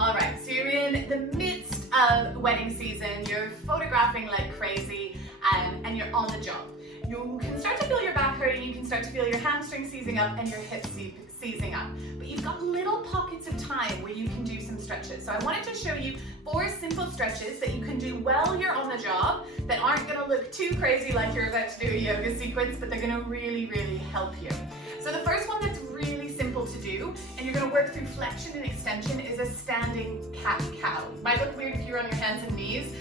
All right, so you're in the midst of wedding season, you're photographing like crazy, and you're on the job. You can start to feel your back hurting, you can start to feel your hamstrings seizing up and your hips seizing up. But you've got little pockets of time where you can do some stretches. So I wanted to show you 4 simple stretches that you can do while you're on the job that aren't gonna look too crazy like you're about to do a yoga sequence, but they're gonna really, really help you. So the first one that's really simple to do, and you're gonna work through flexion and extension, is a standing cat-cow. Might look weird if you're on your hands and knees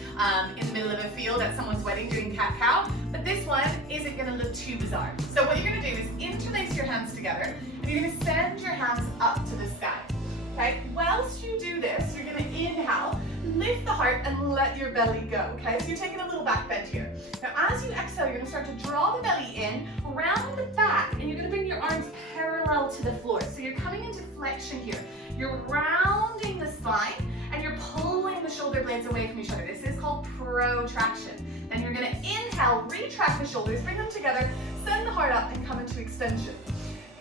in the middle of a field at someone's wedding doing cat-cow, but this one isn't gonna look too bizarre. So what you're gonna do is interlace your hands together, and you're gonna send your hands up to the sky. Okay, whilst you do this, you're gonna inhale, lift the heart and let your belly go, okay? So you're taking a little back bend here. Now as you exhale, you're gonna start to draw the belly in, round the back, and you're gonna bring your arms parallel to the floor. So you're coming into flexion here. You're rounding the spine, and you're pulling the shoulder blades away from each other. This is called protraction. Then you're gonna inhale, retract the shoulders, bring them together, send the heart up, and come into extension.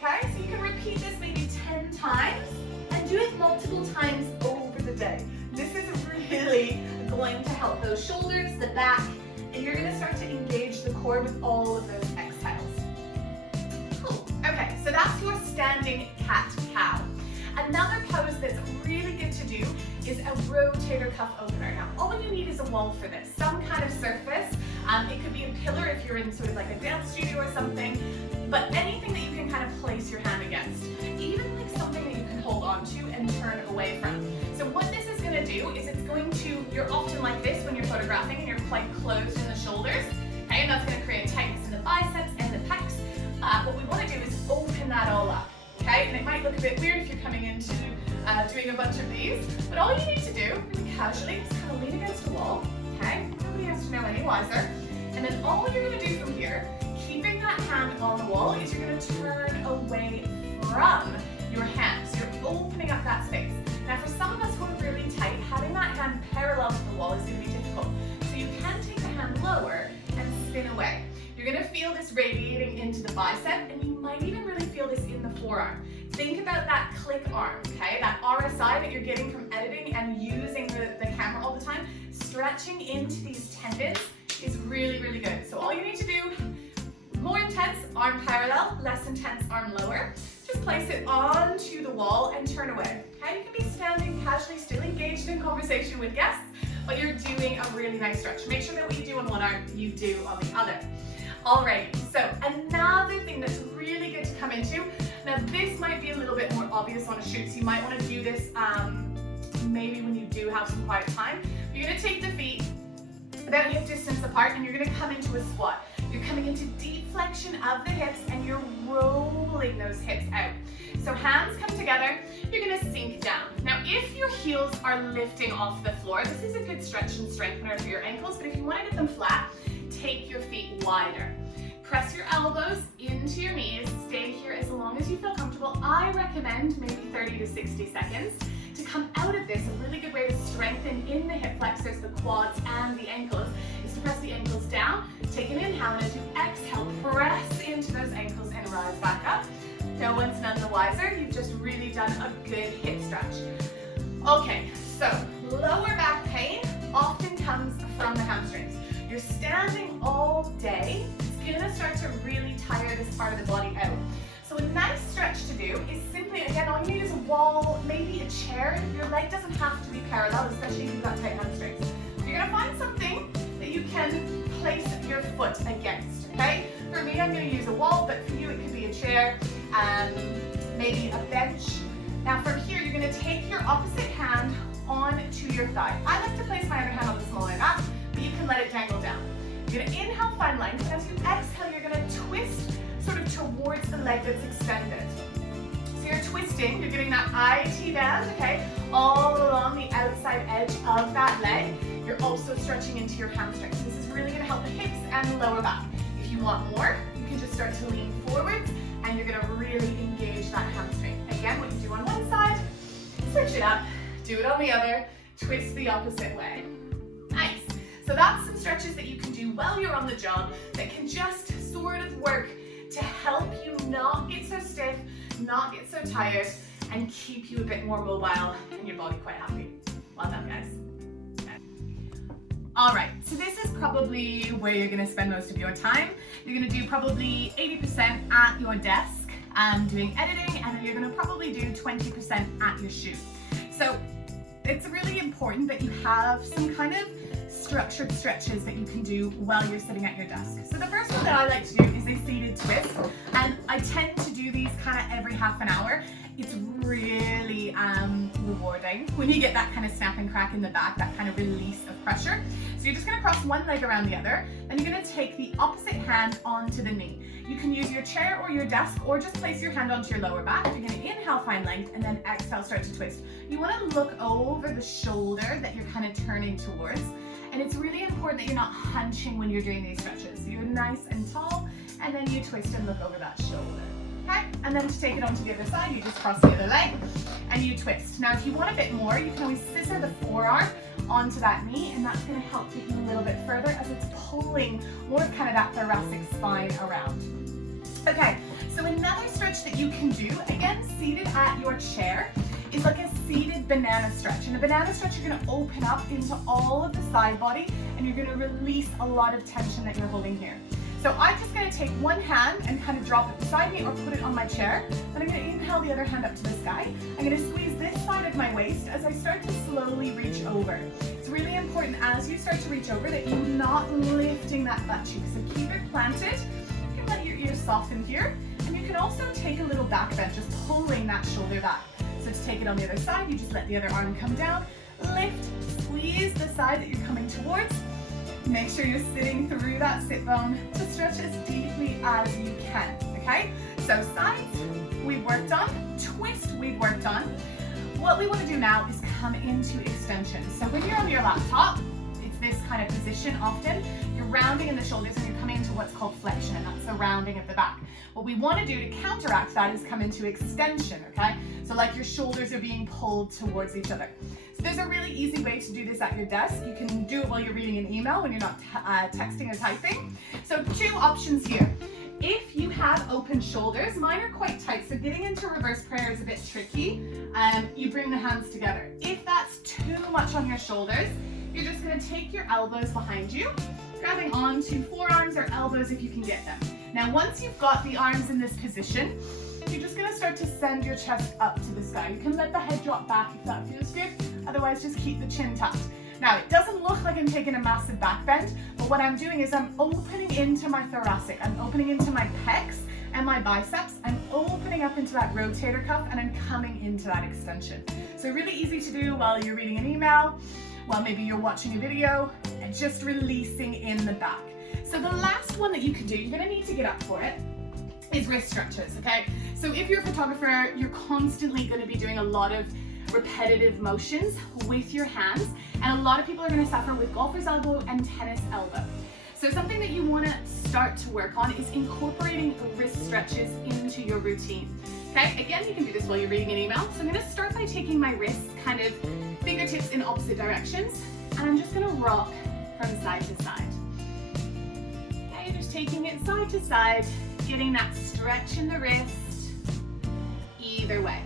Okay, so you can repeat this maybe 10 times, and do it multiple times over the day. This is really going to help those shoulders, the back, and you're gonna start to engage the core with all of those exhales. Cool. Okay, so that's your standing cat-cow. Another pose that's really good to do is a rotator cuff opener. Now, all you need is a wall for this, some kind of surface. It could be a pillar if you're in sort of like a dance studio or something, but anything that you can kind of place your hand against. Even like something that you can hold on to and turn away from. So what this is gonna do is it's going to, you're often like this when you're photographing and you're quite closed in the shoulders, okay? And that's gonna create tightness in the biceps and the pecs. What we wanna do is open that all up, okay? And it might look a bit weird if you're coming into doing a bunch of these, but all you need to do, really casually, is kind of lean against the wall, okay? Nobody has to know any wiser. And then all you're gonna do from here, keeping that hand on the wall, is you're gonna turn away from your hand. So you're opening up that space. Now for some of us who are really tight, having that hand parallel to the wall is gonna be difficult. So you can take the hand lower and spin away. You're gonna feel this radiating into the bicep, and you might even really feel this in the forearm. Think about that click arm, okay? That RSI that you're getting from editing and using the camera all the time. Stretching into these tendons is really, really good. So all you need to do, more intense, arm parallel, less intense, arm lower. Just place it onto the wall and turn away. Okay, you can be standing casually, still engaged in conversation with guests, but you're doing a really nice stretch. Make sure that what you do on one arm, you do on the other. Alrighty, so another thing that's really good to come into, now this might be a little bit more obvious on a shoot, so you might want to do this maybe when you do have some quiet time. You're going to take the feet about hip distance apart, and you're going to come into a squat. You're coming into deep flexion of the hips, and you're rolling those hips out. So hands come together, you're going to sink down. Now if your heels are lifting off the floor, this is a good stretch and strengthener for your ankles, but if you want to get them flat, take your feet wider. Press your elbows into your knees, stay here as long as you feel comfortable. I recommend maybe 30 to 60 seconds. To come out of this, a really good way to strengthen in the hip flexors, the quads, and the ankles is to press the ankles down, take an inhale, and as you exhale, press into those ankles and rise back up. No one's none the wiser, you've just really done a good hip stretch. Okay, so lower back pain often comes from the hamstrings. You're standing all day, it's gonna start to really tire this part of the body out. So a nice stretch to do is simply, again, all you need is a wall, maybe a chair. Your leg doesn't have to be parallel, especially if you've got tight hamstrings. So you're gonna find something that you can place your foot against, okay? For me, I'm gonna use a wall, but for you, it could be a chair, maybe a bench. Now from here, you're gonna take your opposite hand onto your thigh. I like to place my other hand on the smaller knot, but you can let it dangle down. You're gonna inhale, find length, and as you exhale, you're gonna twist sort of towards the leg that's extended. So you're twisting, you're getting that IT band, okay, all along the outside edge of that leg. You're also stretching into your hamstrings. This is really gonna help the hips and the lower back. If you want more, you can just start to lean forwards, and you're gonna really engage that hamstring. Again, what you do on one side, switch it up, do it on the other, twist the opposite way. Nice. So that's some stretches that you can do while you're on the job that can just sort of work to help you not get so stiff, not get so tired, and keep you a bit more mobile and your body quite happy. All right, so this is probably where you're gonna spend most of your time. You're gonna do probably 80% at your desk doing editing, and then you're gonna probably do 20% at your shoot. So it's really important that you have some kind of structured stretches that you can do while you're sitting at your desk. So the first one that I like to do is a seated twist, and I tend to do these kind of every half an hour. It's really rewarding when you get that kind of snap and crack in the back, that kind of release of pressure. So you're just gonna cross one leg around the other, then you're gonna take the opposite hand onto the knee. You can use your chair or your desk, or just place your hand onto your lower back. You're gonna inhale, find length, and then exhale, start to twist. You wanna look over the shoulder that you're kind of turning towards. And it's really important that you're not hunching when you're doing these stretches. So you're nice and tall, and then you twist and look over that shoulder. Okay, and then to take it onto the other side, you just cross the other leg and you twist. Now, if you want a bit more, you can always scissor the forearm onto that knee, and that's gonna help take you a little bit further as it's pulling more of kind of that thoracic spine around. Okay, so another stretch that you can do, again, seated at your chair, is like a seated banana stretch. In a banana stretch, you're gonna open up into all of the side body, and you're gonna release a lot of tension that you're holding here. So I'm just gonna take one hand and kind of drop it beside me or put it on my chair. Then I'm gonna inhale the other hand up to the sky. I'm gonna squeeze this side of my waist as I start to slowly reach over. It's really important as you start to reach over that you're not lifting that butt cheek. So keep it planted. You can let your ears soften here. And you can also take a little back bend, just pulling that shoulder back. So to take it on the other side, you just let the other arm come down, lift, squeeze the side that you're coming towards. Make sure you're sitting through that sit bone to stretch as deeply as you can, okay? So sides, we've worked on. Twist, we've worked on. What we want to do now is come into extension. So when you're on your laptop, it's this kind of position often. You're rounding in the shoulders and you're coming into what's called flexion, and that's the rounding of the back. What we want to do to counteract that is come into extension, okay? So like your shoulders are being pulled towards each other. So there's a really easy way to do this at your desk. You can do it while you're reading an email when you're not texting or typing. So two options here. If you have open shoulders, mine are quite tight, so getting into reverse prayer is a bit tricky. You bring the hands together. If that's too much on your shoulders, you're just gonna take your elbows behind you, grabbing onto forearms or elbows if you can get them. Now, once you've got the arms in this position, you're just gonna start to send your chest up to the sky. You can let the head drop back if that feels good. Otherwise, just keep the chin tucked. Now, it doesn't look like I'm taking a massive back bend, but what I'm doing is I'm opening into my thoracic. I'm opening into my pecs and my biceps. I'm opening up into that rotator cuff, and I'm coming into that extension. So really easy to do while you're reading an email, while maybe you're watching a video, and just releasing in the back. So the last one that you can do, you're gonna need to get up for it, is wrist stretches, okay? So if you're a photographer, you're constantly gonna be doing a lot of repetitive motions with your hands, and a lot of people are going to suffer with golfer's elbow and tennis elbow. So something that you want to start to work on is incorporating wrist stretches into your routine. Okay, again, you can do this while you're reading an email. So I'm going to start by taking my wrists kind of fingertips in opposite directions, and I'm just going to rock from side to side. Okay, just taking it side to side, getting that stretch in the wrist either way.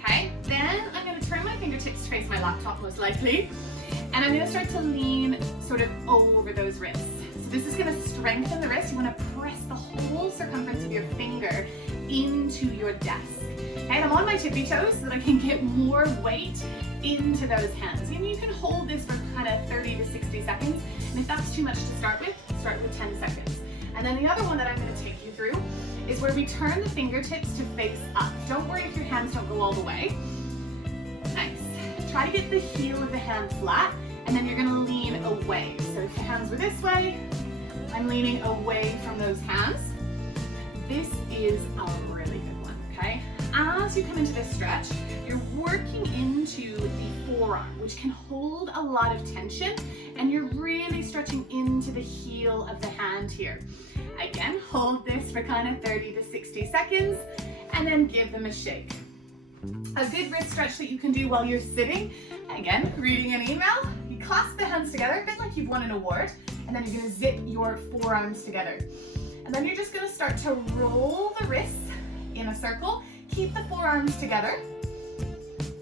Okay, then I'm going to turn my fingertips to face my laptop most likely, and I'm going to start to lean sort of over those wrists. So this is going to strengthen the wrist. You want to press the whole circumference of your finger into your desk. Okay, I'm on my tippy toes so that I can get more weight into those hands. And you can hold this for kind of 30 to 60 seconds, and if that's too much to start with 10 seconds. And then the other one that I'm going to take you through is where we turn the fingertips to face up. Don't worry if your hands don't go all the way. Nice. Try to get the heel of the hand flat, and then you're gonna lean away. So if your hands were this way, I'm leaning away from those hands. This is a really good one, okay? As you come into this stretch, you're working into the forearm, which can hold a lot of tension, and you're really stretching into the heel of the hand here. Again, hold this for kind of 30 to 60 seconds, and then give them a shake. A good wrist stretch that you can do while you're sitting, again, reading an email, you clasp the hands together, a bit like you've won an award, and then you're gonna zip your forearms together. And then you're just gonna start to roll the wrists in a circle, keep the forearms together,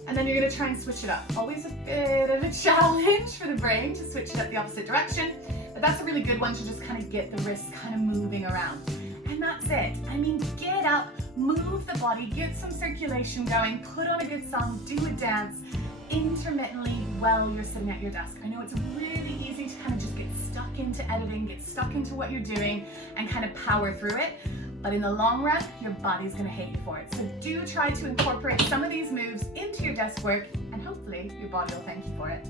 and then you're gonna try and switch it up. Always a bit of a challenge for the brain to switch it up the opposite direction, but that's a really good one to just kind of get the wrists kind of moving around. And that's it. I mean, get up, move the body, get some circulation going, put on a good song, do a dance intermittently while you're sitting at your desk. I know it's really easy to kind of just get stuck into editing, get stuck into what you're doing and kind of power through it. But in the long run, your body's gonna hate you for it. So do try to incorporate some of these moves into your desk work and hopefully your body will thank you for it.